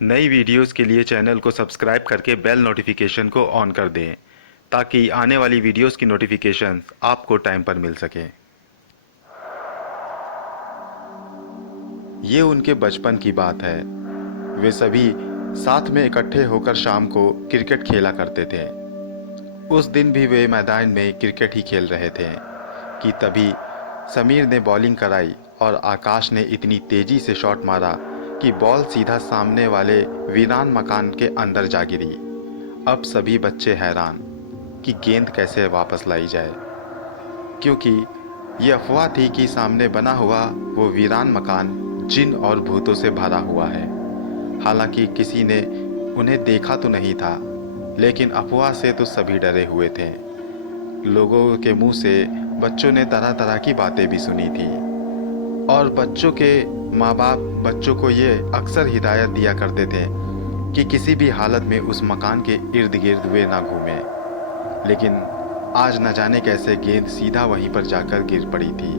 नई वीडियोस के लिए चैनल को सब्सक्राइब करके बेल नोटिफिकेशन को ऑन कर दें ताकि आने वाली वीडियोस की नोटिफिकेशन आपको टाइम पर मिल सके। ये उनके बचपन की बात है। वे सभी साथ में इकट्ठे होकर शाम को क्रिकेट खेला करते थे। उस दिन भी वे मैदान में क्रिकेट ही खेल रहे थे कि तभी समीर ने बॉलिंग कराई और आकाश ने इतनी तेजी से शॉट मारा कि बॉल सीधा सामने वाले वीरान मकान के अंदर जा गिरी। अब सभी बच्चे हैरान कि गेंद कैसे वापस लाई जाए, क्योंकि ये अफवाह थी कि सामने बना हुआ वो वीरान मकान जिन और भूतों से भरा हुआ है। हालांकि किसी ने उन्हें देखा तो नहीं था, लेकिन अफवाह से तो सभी डरे हुए थे। लोगों के मुंह से बच्चों ने तरह तरह की बातें भी सुनी थी और बच्चों के माँ बाप बच्चों को ये अक्सर हिदायत दिया करते थे कि किसी भी हालत में उस मकान के इर्द गिर्द वे ना घूमें। लेकिन आज न जाने कैसे गेंद सीधा वहीं पर जाकर गिर पड़ी थी।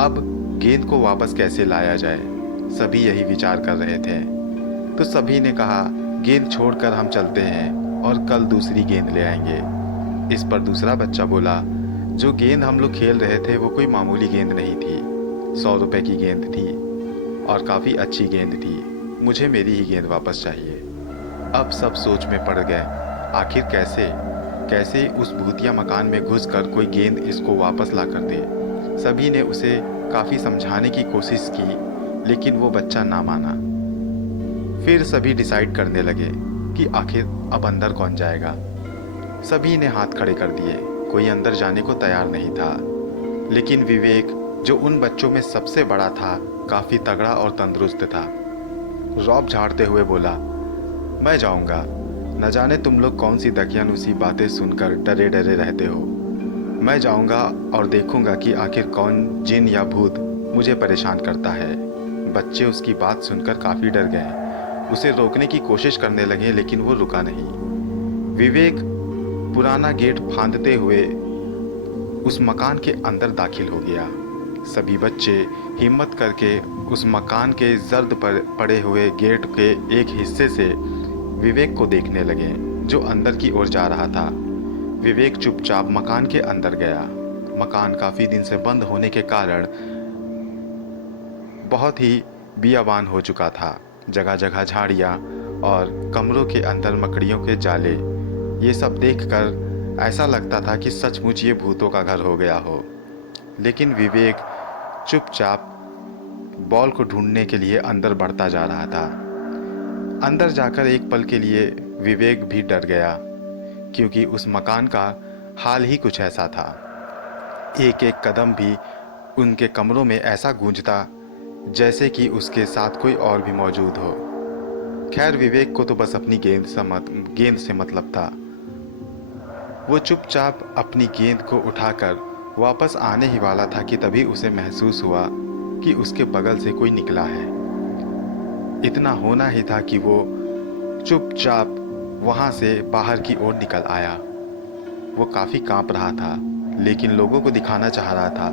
अब गेंद को वापस कैसे लाया जाए, सभी यही विचार कर रहे थे। तो सभी ने कहा, गेंद छोड़कर हम चलते हैं और कल दूसरी गेंद ले आएंगे। इस पर दूसरा बच्चा बोला, जो गेंद हम लोग खेल रहे थे वो कोई मामूली गेंद नहीं थी, 100 रुपए की गेंद थी और काफ़ी अच्छी गेंद थी। मुझे मेरी ही गेंद वापस चाहिए। अब सब सोच में पड़ गए, आखिर कैसे कैसे उस भूतिया मकान में घुसकर कोई गेंद इसको वापस ला कर दे। सभी ने उसे काफ़ी समझाने की कोशिश की, लेकिन वो बच्चा ना माना। फिर सभी डिसाइड करने लगे कि आखिर अब अंदर कौन जाएगा। सभी ने हाथ खड़े कर दिए, कोई अंदर जाने को तैयार नहीं था। लेकिन विवेक, जो उन बच्चों में सबसे बड़ा था, काफ़ी तगड़ा और तंदुरुस्त था। रौब झाड़ते हुए बोला, मैं जाऊंगा। न जाने तुम लोग कौन सी दकियानूसी बातें सुनकर डरे डरे रहते हो। मैं जाऊंगा और देखूंगा कि आखिर कौन जिन या भूत मुझे परेशान करता है। बच्चे उसकी बात सुनकर काफ़ी डर गए, उसे रोकने की कोशिश करने लगे, लेकिन वो रुका नहीं। विवेक पुराना गेट फांदते हुए उस मकान के अंदर दाखिल हो गया। सभी बच्चे हिम्मत करके उस मकान के जर्द पर पड़े हुए गेट के एक हिस्से से विवेक को देखने लगे, जो अंदर की ओर जा रहा था। विवेक चुपचाप मकान के अंदर गया। मकान काफ़ी दिन से बंद होने के कारण बहुत ही बियाबान हो चुका था। जगह जगह झाड़ियाँ और कमरों के अंदर मकड़ियों के जाले, ये सब देखकर ऐसा लगता था कि सचमुच ये भूतों का घर हो गया हो। लेकिन विवेक चुपचाप बॉल को ढूंढने के लिए अंदर बढ़ता जा रहा था। अंदर जाकर एक पल के लिए विवेक भी डर गया, क्योंकि उस मकान का हाल ही कुछ ऐसा था। एक एक कदम भी उनके कमरों में ऐसा गूंजता जैसे कि उसके साथ कोई और भी मौजूद हो। खैर, विवेक को तो बस अपनी गेंद से मतलब था। वो चुपचाप अपनी गेंद को उठाकर वापस आने ही वाला था कि तभी उसे महसूस हुआ कि उसके बगल से कोई निकला है। इतना होना ही था कि वो चुपचाप वहाँ से बाहर की ओर निकल आया। वो काफ़ी कांप रहा था, लेकिन लोगों को दिखाना चाह रहा था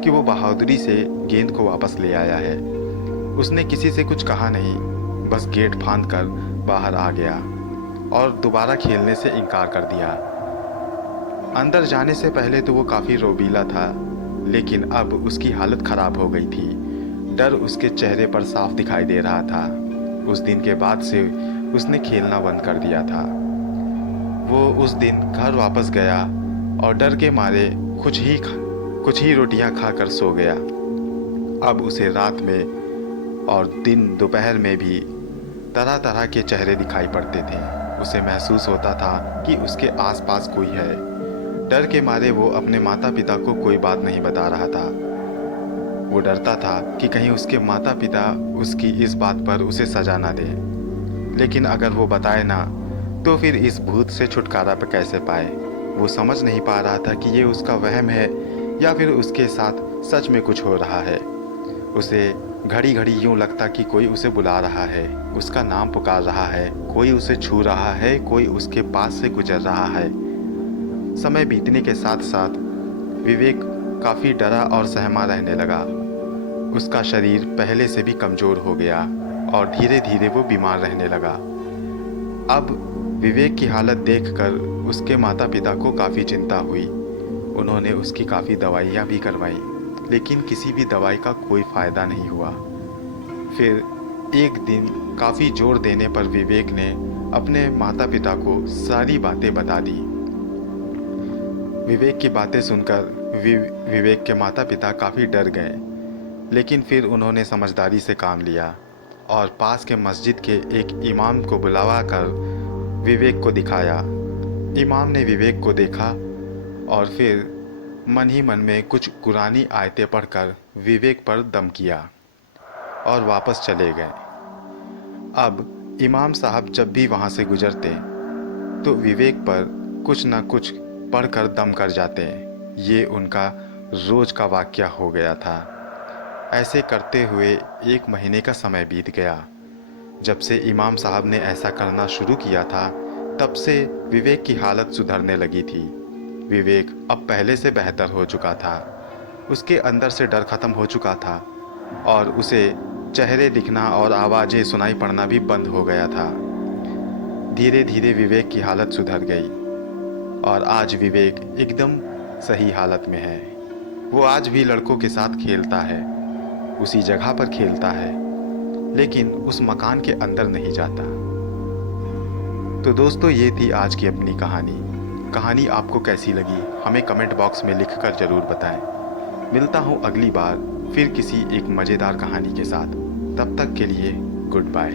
कि वो बहादुरी से गेंद को वापस ले आया है। उसने किसी से कुछ कहा नहीं, बस गेट फांद कर बाहर आ गया और दोबारा खेलने से इनकार कर दिया। अंदर जाने से पहले तो वो काफ़ी रोबीला था, लेकिन अब उसकी हालत ख़राब हो गई थी। डर उसके चेहरे पर साफ दिखाई दे रहा था। उस दिन के बाद से उसने खेलना बंद कर दिया था। वो उस दिन घर वापस गया और डर के मारे कुछ ही रोटियां खाकर सो गया। अब उसे रात में और दिन दोपहर में भी तरह तरह के चेहरे दिखाई पड़ते थे। उसे महसूस होता था कि उसके आसपास कोई है। डर के मारे वो अपने माता पिता को कोई बात नहीं बता रहा था। वो डरता था कि कहीं उसके माता पिता उसकी इस बात पर उसे सजा ना दे। लेकिन अगर वो बताए ना, तो फिर इस भूत से छुटकारा पर कैसे पाए। वो समझ नहीं पा रहा था कि ये उसका वहम है या फिर उसके साथ सच में कुछ हो रहा है। उसे घड़ी घड़ी यूं लगता कि कोई उसे बुला रहा है, उसका नाम पुकार रहा है, कोई उसे छू रहा है, कोई उसके पास से गुजर रहा है। समय बीतने के साथ साथ विवेक काफ़ी डरा और सहमा रहने लगा। उसका शरीर पहले से भी कमज़ोर हो गया। और धीरे धीरे वो बीमार रहने लगा। अब विवेक की हालत देखकर उसके माता पिता को काफ़ी चिंता हुई। उन्होंने उसकी काफ़ी दवाइयाँ भी करवाई, लेकिन किसी भी दवाई का कोई फ़ायदा नहीं हुआ। फिर एक दिन काफ़ी जोर देने पर विवेक ने अपने माता पिता को सारी बातें बता दी। विवेक की बातें सुनकर विवेक के माता पिता काफ़ी डर गए, लेकिन फिर उन्होंने समझदारी से काम लिया और पास के मस्जिद के एक इमाम को बुलवा कर विवेक को दिखाया। इमाम ने विवेक को देखा और फिर मन ही मन में कुछ कुरानी आयतें पढ़कर विवेक पर दम किया और वापस चले गए। अब इमाम साहब जब भी वहाँ से गुजरते तो विवेक पर कुछ न कुछ पढ़कर दम कर जाते। ये उनका रोज़ का वाक़या हो गया था। ऐसे करते हुए 1 महीने का समय बीत गया। जब से इमाम साहब ने ऐसा करना शुरू किया था, तब से विवेक की हालत सुधरने लगी थी। विवेक अब पहले से बेहतर हो चुका था। उसके अंदर से डर ख़त्म हो चुका था और उसे चेहरे दिखना और आवाज़ें सुनाई पड़ना भी बंद हो गया था। धीरे धीरे विवेक की हालत सुधर गई और आज विवेक एकदम सही हालत में है। वो आज भी लड़कों के साथ खेलता है, उसी जगह पर खेलता है, लेकिन उस मकान के अंदर नहीं जाता। तो दोस्तों, ये थी आज की अपनी कहानी आपको कैसी लगी हमें कमेंट बॉक्स में लिखकर ज़रूर बताएं। मिलता हूँ अगली बार फिर किसी एक मज़ेदार कहानी के साथ। तब तक के लिए गुड बाय।